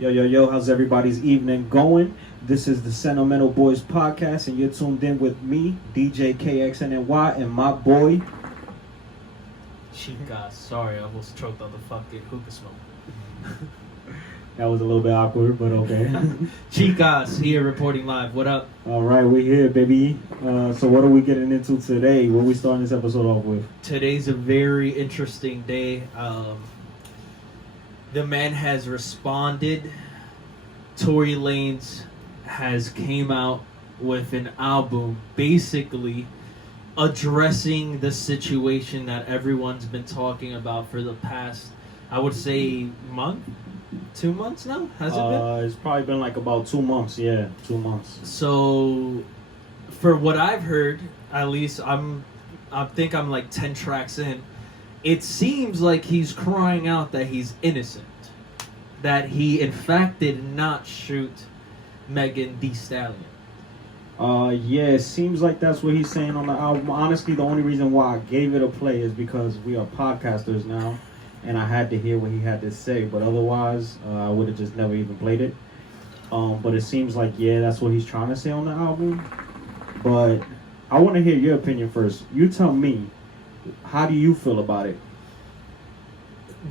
Yo, yo, yo, how's everybody's evening going? This is the Sentimental Boys podcast, and you're tuned in with me, DJ KXNNY, and my boy. Chica, sorry, I almost choked on the fucking hookah smoke. That was a little bit awkward, but okay. Chicas here reporting live. What up? All right, we're here, baby. So what are we getting into today? What are we starting this episode off with? Today's a very interesting day. The man has responded. Tory Lanez has came out with an album basically addressing the situation that everyone's been talking about for the past, I would say, month? 2 months now? Has it been? It's probably been like about 2 months. Yeah, 2 months. So, for what I've heard, at least I think I'm like 10 tracks in. It seems like he's crying out that he's innocent, that he in fact did not shoot Megan Thee Stallion. Yeah, it seems like that's what he's saying on the album. Honestly, the only reason why I gave it a play is because we are podcasters now, and I had to hear what he had to say. But otherwise, I would have just never even played it. But it seems like, yeah, that's what he's trying to say on the album. But I want to hear your opinion first. You tell me, how do you feel about it?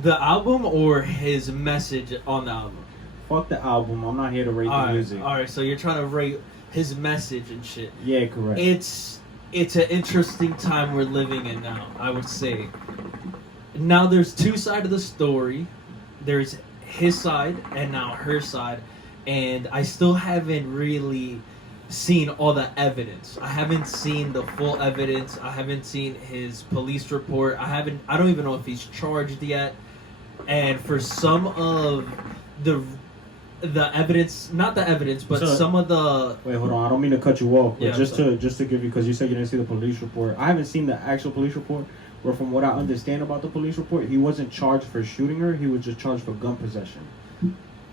The album or his message on the album? Fuck the album. I'm not here to rate the music. Alright, so you're trying to rate his message and shit. Yeah, correct. It's an interesting time we're living in now, I would say. Now there's two sides of the story. There's his side and now her side. And I still haven't really seen all the evidence. I haven't seen the full evidence. I haven't seen his police report. I don't even know if he's charged yet. And for some of the evidence, not the evidence, but some of the... Wait, hold on. I don't mean to cut you off, but yeah, just to give you, because you said you didn't see the police report. I haven't seen the actual police report, but from what I understand about the police report, he wasn't charged for shooting her. He was just charged for gun possession.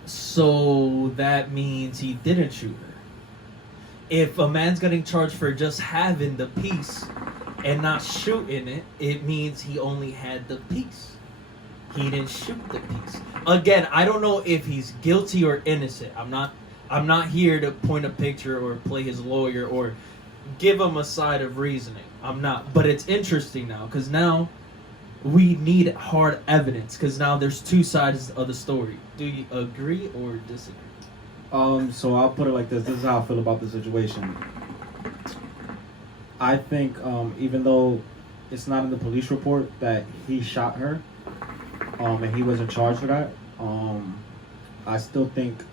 So that means he didn't shoot her. If a man's getting charged for just having the piece and not shooting it, it means he only had the piece. He didn't shoot the piece. Again, I don't know if he's guilty or innocent. I'm not here to point a picture or play his lawyer or give him a side of reasoning. I'm not. But it's interesting now because now we need hard evidence because now there's two sides of the story. Do you agree or disagree? So I'll put it like this. This is how I feel about the situation. I think even though it's not in the police report that he shot her, and he wasn't charged for that, I still think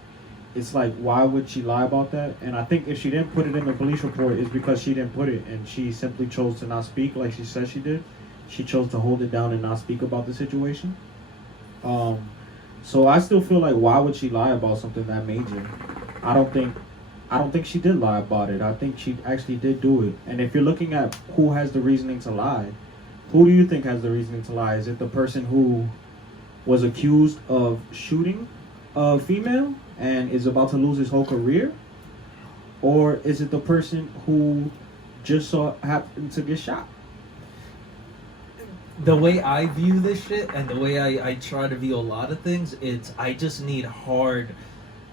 it's like, why would she lie about that? And I think if she didn't put it in the police report, it's because she didn't put it, and she simply chose to not speak like she said she did. She chose to hold it down and not speak about the situation. So I still feel like, why would she lie about something that major? I don't think she did lie about it. I think she actually did do it. And if you're looking at who has the reasoning to lie, who do you think has the reasoning to lie? Is it the person who was accused of shooting a female and is about to lose his whole career? Or is it the person who just happened to get shot? The way I view this shit and the way I try to view a lot of things, I just need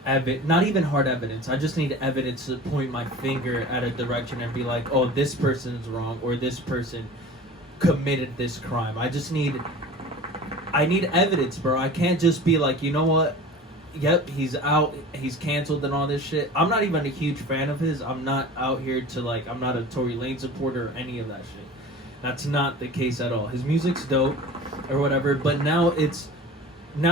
not even hard evidence. I just need evidence to point my finger at a direction and be like, oh, this person's wrong or this person committed this crime. I need evidence, bro. I can't just be like, you know what? Yep, he's out. He's canceled and all this shit. I'm not even a huge fan of his. I'm not out here to I'm not a Tory Lanez supporter or any of that shit. That's not the case at all. His music's dope or whatever, but now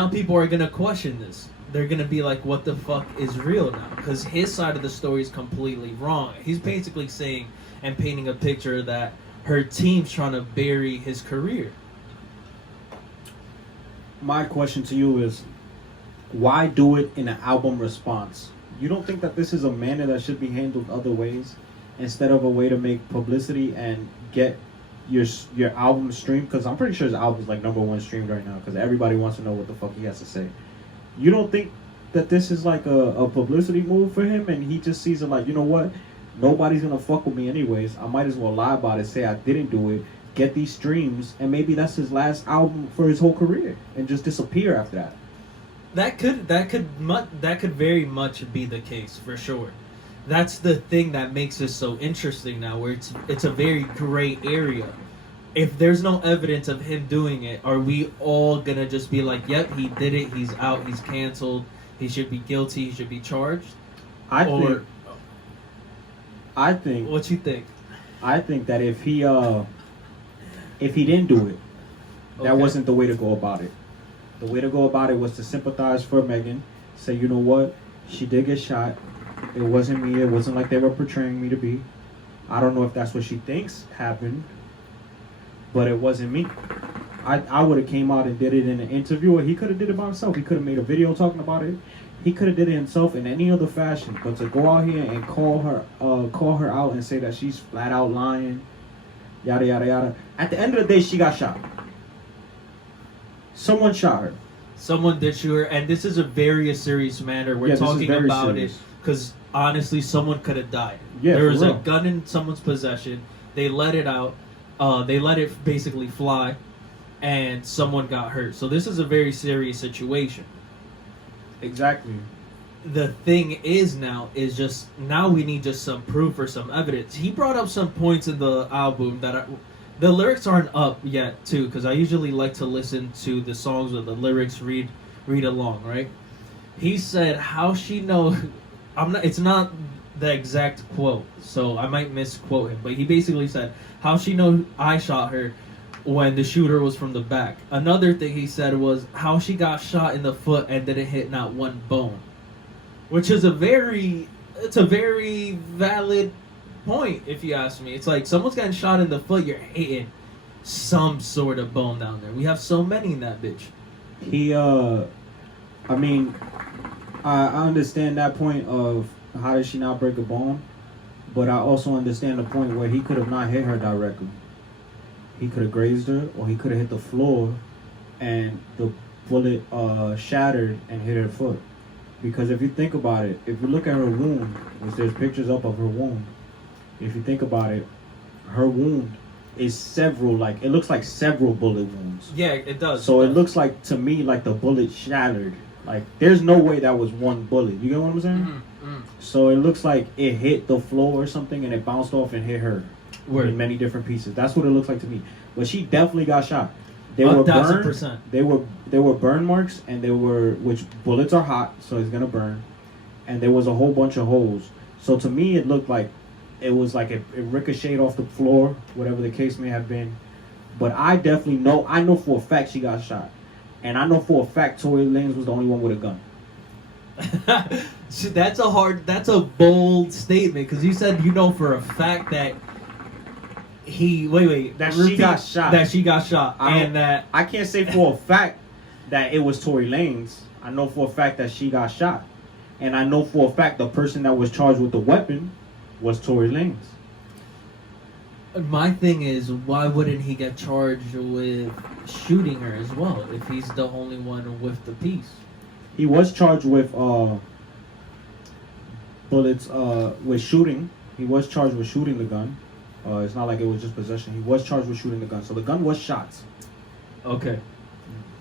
people are going to question this. They're going to be like, what the fuck is real now? Because his side of the story is completely wrong. He's basically saying and painting a picture that her team's trying to bury his career. My question to you is, why do it in an album response? You don't think that this is a manner that should be handled other ways instead of a way to make publicity and get your album streamed? Because I'm pretty sure his album's like #1 streamed right now because everybody wants to know what the fuck he has to say. You don't think that this is like a publicity move for him and he just sees it like, you know what? Nobody's gonna fuck with me anyways. I might as well lie about it, say I didn't do it, get these streams, and maybe that's his last album for his whole career and just disappear after that. That could very much be the case for sure. That's the thing that makes it so interesting now, where it's a very gray area. If there's no evidence of him doing it, are we all gonna just be like, "Yep, he did it. He's out. He's canceled. He should be guilty. He should be charged"? I think. What you think? I think that if he didn't do it, that wasn't the way to go about it. The way to go about it was to sympathize for Megan. Say, you know what? She did get shot. It wasn't me. It wasn't like they were portraying me to be. I don't know if that's what she thinks happened, but it wasn't me. I would have came out and did it in an interview, or he could have did it by himself. He could have made a video talking about it. He could have did it himself in any other fashion. But to go out here and call her out and say that she's flat out lying, yada yada yada. At the end of the day, she got shot. Someone shot her. Someone did shoot her, and this is a very serious matter. We're talking about serious. It because honestly, someone could have died. Yeah, there was a gun in someone's possession. They let it out. They let it basically fly, and someone got hurt. So this is a very serious situation. Exactly. The thing is now we need just some proof or some evidence. He brought up some points in the album that the lyrics aren't up yet too, because I usually like to listen to the songs with the lyrics, read along, right? He said, "How she know?" It's not the exact quote, so I might misquote him, but he basically said, "How she know I shot her when the shooter was from the back." Another thing he said was how she got shot in the foot and didn't hit not one bone, which is a very valid point if you ask me. It's like someone's getting shot in the foot, you're hitting some sort of bone down there. We have so many in that bitch. I understand that point of how did she not break a bone, but I also understand the point where he could have not hit her directly. He could have grazed her, or he could have hit the floor, and the bullet shattered and hit her foot. Because if you think about it, if you look at her wound, which there's pictures up of her wound, if you think about it, her wound is it looks like several bullet wounds. Yeah, it does. So it looks like, to me, like the bullet shattered. Like, there's no way that was one bullet. You get what I'm saying? Mm-hmm. So it looks like it hit the floor or something, and it bounced off and hit her. In many different pieces. That's what it looks like to me. But she definitely got shot. They were burned. 1,000%. They were burn marks, and which bullets are hot, so it's gonna burn. And there was a whole bunch of holes. So to me, it looked like it was like it ricocheted off the floor, whatever the case may have been. But I definitely know. I know for a fact she got shot, and I know for a fact Tory Lanez was the only one with a gun. That's a bold statement, because you said you know for a fact that she got shot, and that I can't say for a fact that it was Tory Lanez. I know for a fact that she got shot, and I know for a fact the person that was charged with the weapon was Tory Lanez. My thing is, why wouldn't he get charged with shooting her as well if he's the only one with the piece? He was charged with bullets with shooting. He was charged with shooting the gun. It's not like it was just possession. He was charged with shooting the gun. So the gun was shot. Okay.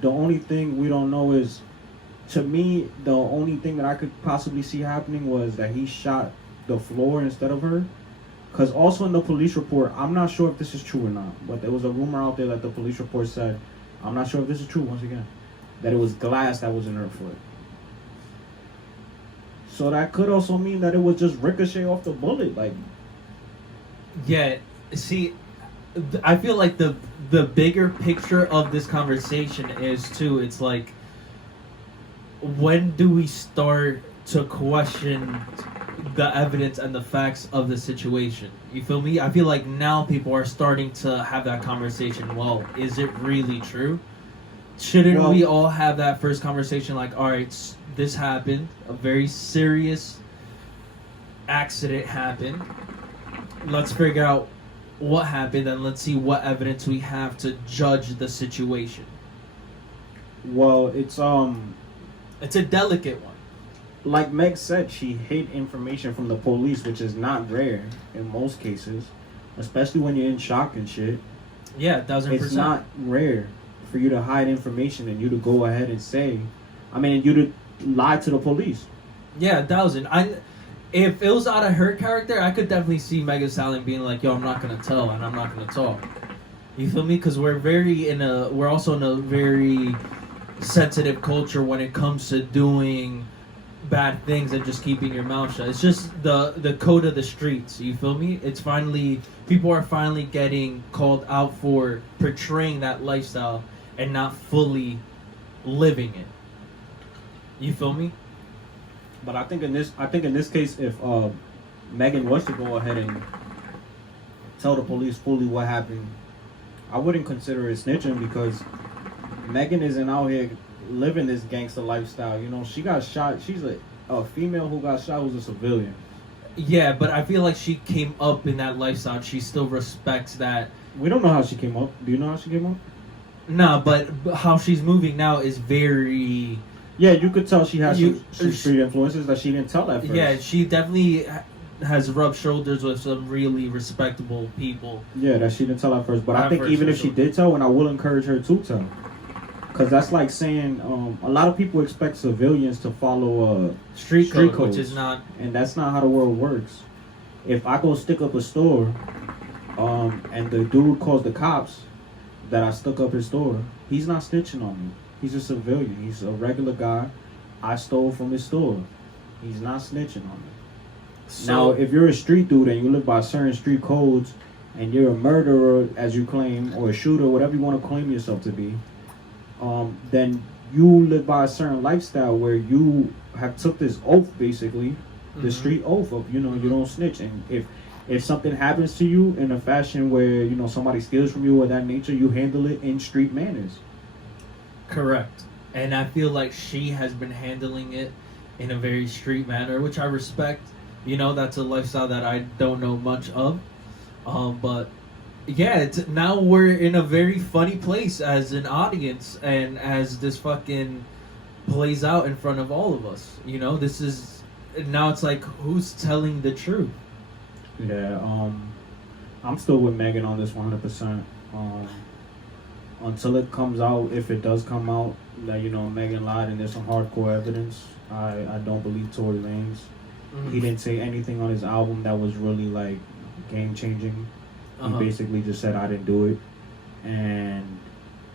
The only thing we don't know is, to me, the only thing that I could possibly see happening was that he shot the floor instead of her. Because also in the police report, I'm not sure if this is true or not, but there was a rumor out there that the police report said, I'm not sure if this is true once again, that it was glass that was in her foot. So that could also mean that it was just ricochet off the bullet, like. Yeah, see, I feel like the bigger picture of this conversation is too, it's like, when do we start to question the evidence and the facts of the situation? You feel me? I feel like now people are starting to have that conversation. Well, is it really true? Shouldn't we all have that first conversation like, all right, this happened, a very serious accident happened. Let's figure out what happened, and let's see what evidence we have to judge the situation. Well, it's a delicate one. Like Meg said, she hid information from the police, which is not rare in most cases, especially when you're in shock and shit. Yeah, 1,000%. It's not rare for you to hide information and you to go ahead and say, I mean, you'd lie to the police. Yeah, 1,000. If it was out of her character, I could definitely see Megan Thee Stallion being like, "Yo, I'm not gonna tell, and I'm not gonna talk." You feel me? Because we're also in a very sensitive culture when it comes to doing bad things and just keeping your mouth shut. It's just the code of the streets. You feel me? It's finally people are finally getting called out for portraying that lifestyle and not fully living it. You feel me? But I think in this case, if Megan was to go ahead and tell the police fully what happened, I wouldn't consider it snitching because Megan isn't out here living this gangster lifestyle. You know, she got shot. She's a female who got shot who's a civilian. Yeah, but I feel like she came up in that lifestyle. She still respects that. We don't know how she came up. Do you know how she came up? Nah, but how she's moving now is very... Yeah, you could tell she has some street influences that she didn't tell at first. Yeah, she definitely has rubbed shoulders with some really respectable people. Yeah, that she didn't tell at first. But I think even if she did tell, and I will encourage her to tell. Because that's like saying a lot of people expect civilians to follow street code, codes, which is not... And that's not how the world works. If I go stick up a store and the dude calls the cops that I stuck up his store, he's not snitching on me. He's a civilian. He's a regular guy. I stole from his store. He's not snitching on me. So, now, if you're a street dude and you live by certain street codes and you're a murderer, as you claim, or a shooter, whatever you want to claim yourself to be, then you live by a certain lifestyle where you have took this oath, basically, the street oath of, you know, you don't snitch. And if something happens to you in a fashion where, you know, somebody steals from you or that nature, you handle it in street manners. Correct. And I feel like she has been handling it in a very street manner, which I respect. You know, that's a lifestyle that I don't know much of. But yeah, now we're in a very funny place as an audience and as this fucking plays out in front of all of us. You know, this is... Now it's like, who's telling the truth? Yeah, I'm still with Megan on this 100%. Until it comes out, if it does come out, that, you know, Megan lied and there's some hardcore evidence, I don't believe Tory Lanez. He didn't say anything on his album that was really, like, game-changing. He basically just said, I didn't do it. And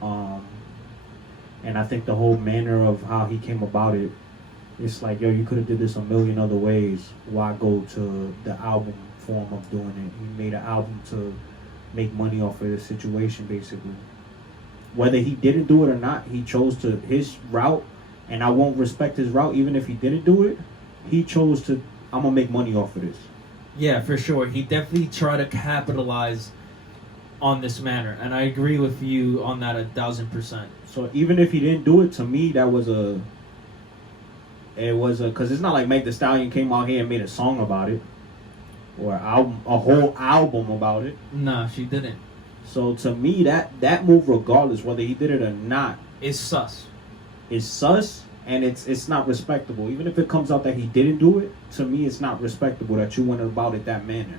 I think the whole manner of how he came about it, it's like, yo, you could have did this a million other ways. Why go to the album form of doing it? He made an album to make money off of the situation, basically. Whether he didn't do it or not, he chose to his route, and I won't respect his route even if he didn't do it. He chose to, I'm gonna make money off of this. Yeah, for sure. He definitely tried to capitalize on this manner, and I agree with you on that 1,000%. So even if he didn't do it, to me that was because it's not like Meg Thee Stallion came out here and made a song about it, or a whole album about it. Nah, she didn't. So to me, that move, regardless whether he did it or not, is sus. It's sus, and it's not respectable. Even if it comes out that he didn't do it, to me, it's not respectable that you went about it that manner.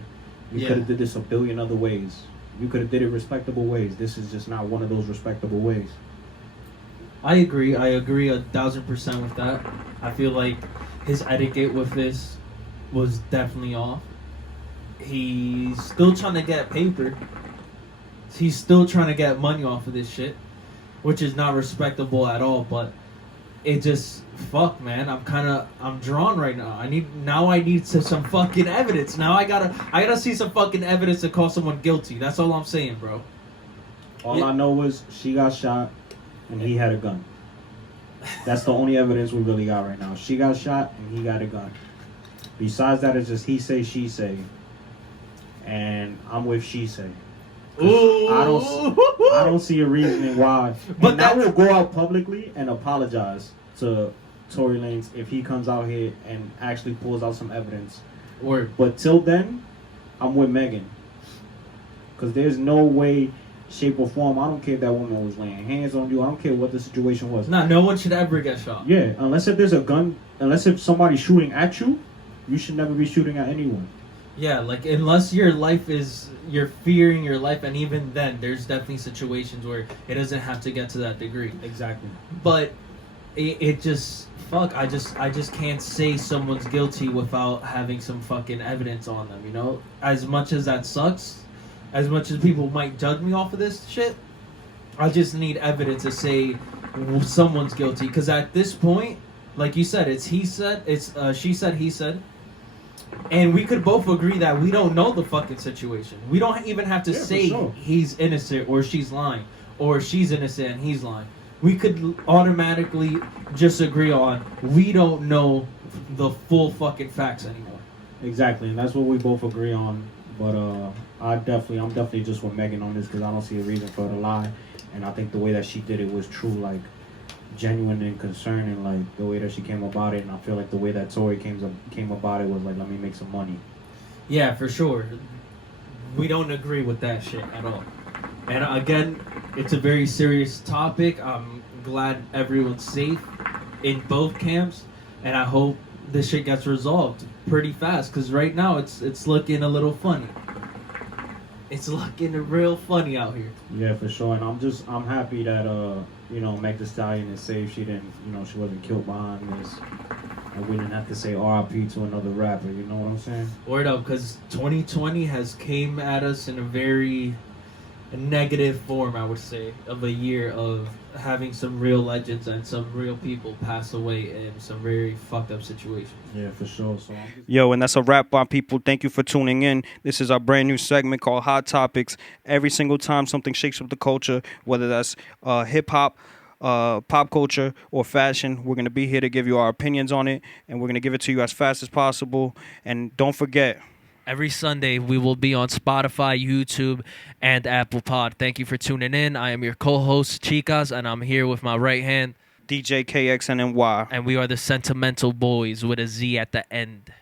You could have did this a billion other ways. You could have did it respectable ways. This is just not one of those respectable ways. I agree 1,000% with that. I feel like his etiquette with this was definitely off. He's still trying to get paper. He's still trying to get money off of this shit, which is not respectable at all. But it just, fuck, man. I'm drawn right now. I need some fucking evidence. Now I gotta see some fucking evidence to call someone guilty. That's all I'm saying, bro. All I know is she got shot and he had a gun. That's the only evidence we really got right now. She got shot and he got a gun. Besides that, it's just he say, she say. And I'm with she say. Ooh. I don't see a reasoning why. But that will go out publicly and apologize to Tory Lanez if he comes out here and actually pulls out some evidence. But till then, I'm with Megan. Because there's no way, shape, or form. I don't care if that woman was laying hands on you. I don't care what the situation was. Nah, no one should ever get shot. Yeah, unless if there's a gun, unless if somebody's shooting at you, you should never be shooting at anyone. Yeah, like, unless your life is, you're fearing your life, and even then, there's definitely situations where it doesn't have to get to that degree. Exactly. But it just fuck. I just can't say someone's guilty without having some fucking evidence on them. You know, as much as that sucks, as much as people might judge me off of this shit, I just need evidence to say someone's guilty. Because at this point, like you said, it's he said, it's she said, he said. And we could both agree that we don't know the fucking situation. We don't even have to say he's innocent or she's lying, or she's innocent and he's lying. We could automatically just agree on we don't know the full fucking facts anymore. Exactly, and that's what we both agree on. But I'm definitely just with Megan on this because I don't see a reason for her to lie, and I think the way that she did it was true, like genuine and concerning, like the way that she came about it. And I feel like the way that Tory came about it was like, let me make some money. Yeah, for sure. We don't agree with that shit at all. And again, it's a very serious topic. I'm glad everyone's safe in both camps, and I hope this shit gets resolved pretty fast. Because right now it's looking a little funny. It's looking real funny out here. Yeah, for sure. And I'm happy that Meg Thee Stallion is safe. She wasn't killed behind this. And we didn't have to say R.I.P. to another rapper. You know what I'm saying? Word up, because 2020 has came at us in a very negative form, I would say, of a year of having some real legends and some real people pass away in some very fucked up situations. Yeah, for sure. So Yo, and that's a wrap, my people. Thank you for tuning in. This is our brand new segment called Hot Topics. Every single time something shakes up the culture, whether that's hip-hop, pop culture, or fashion, we're going to be here to give you our opinions on it, and we're going to give it to you as fast as possible. And don't forget, every Sunday, we will be on Spotify, YouTube, and Apple Pod. Thank you for tuning in. I am your co-host, Chicas, and I'm here with my right hand, DJ KXNNY. and we are the Sentimental Boys with a Z at the end.